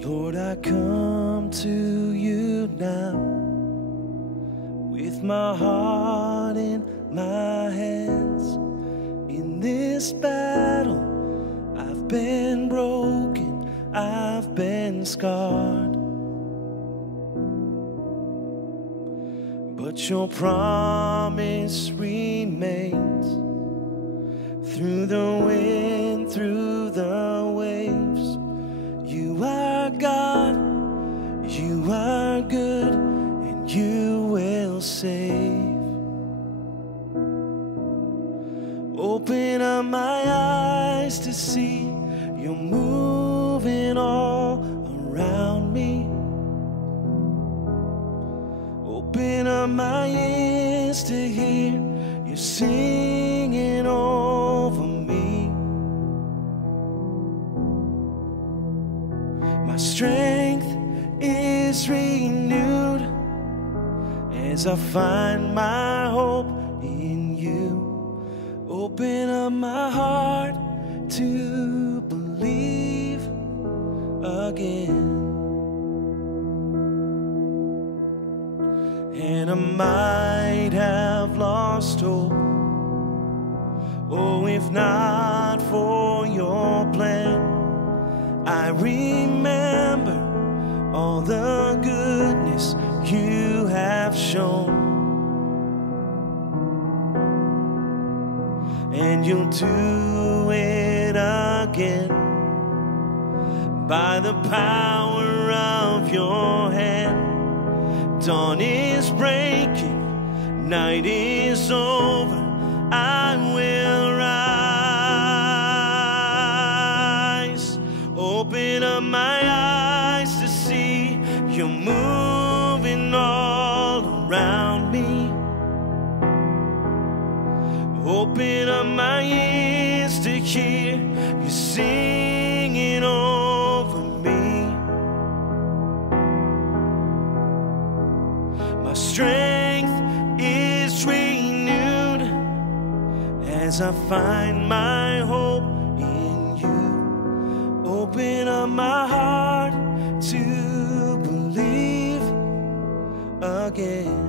Lord, I come to you now with my heart in my hands. In this battle, I've been broken, I've been scarred, but your promise remains. Through the wind, through the waves, you are God, you are good, and you will save. Open up my eyes to see you're moving all around me. Open up my ears to hear you singing over me. My strength is renewed as I find my hope in you. Open up my heart to believe again. And I might have lost hope, oh, if not for your plan. I remember all the goodness you have shown, and you'll do it again by the power of your hand. Dawn is breaking, night is over, I will rise. Open up my eyes to see you're moving all around me. Open up my ears to hear you singing over me. My strength is renewed as I find my hope in you. Open up my heart to believe again.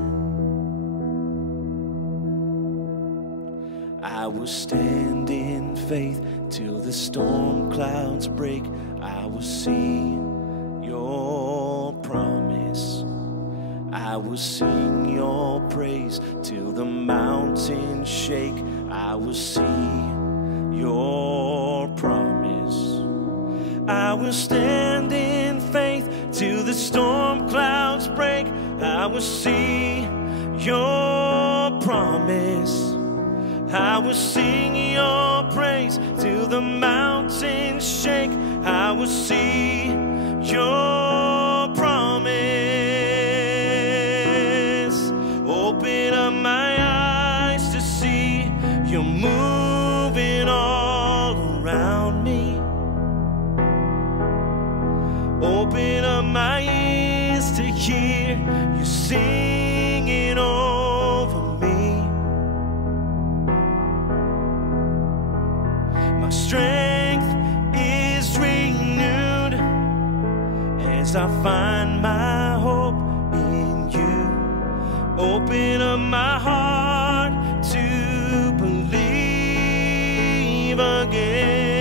I will stand in faith till the storm clouds break. I will see your promise. I will sing your praise till the mountains shake. I will see your promise. I will stand in faith till the storm clouds break. I will see your promise. I will sing your praise till the mountains shake. I will see your promise. Open up my eyes to see you're moving all around me. Open up my ears to hear you singing over me. My strength is renewed as I find my hope in you. Open up my heart to believe again.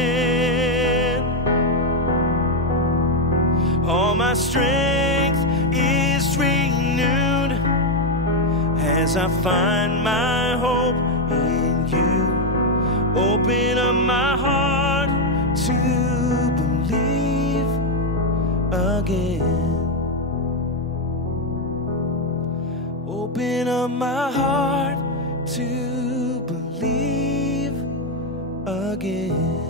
All my strength is renewed as I find my hope in you. Open up my heart to believe again. Open up my heart to believe again.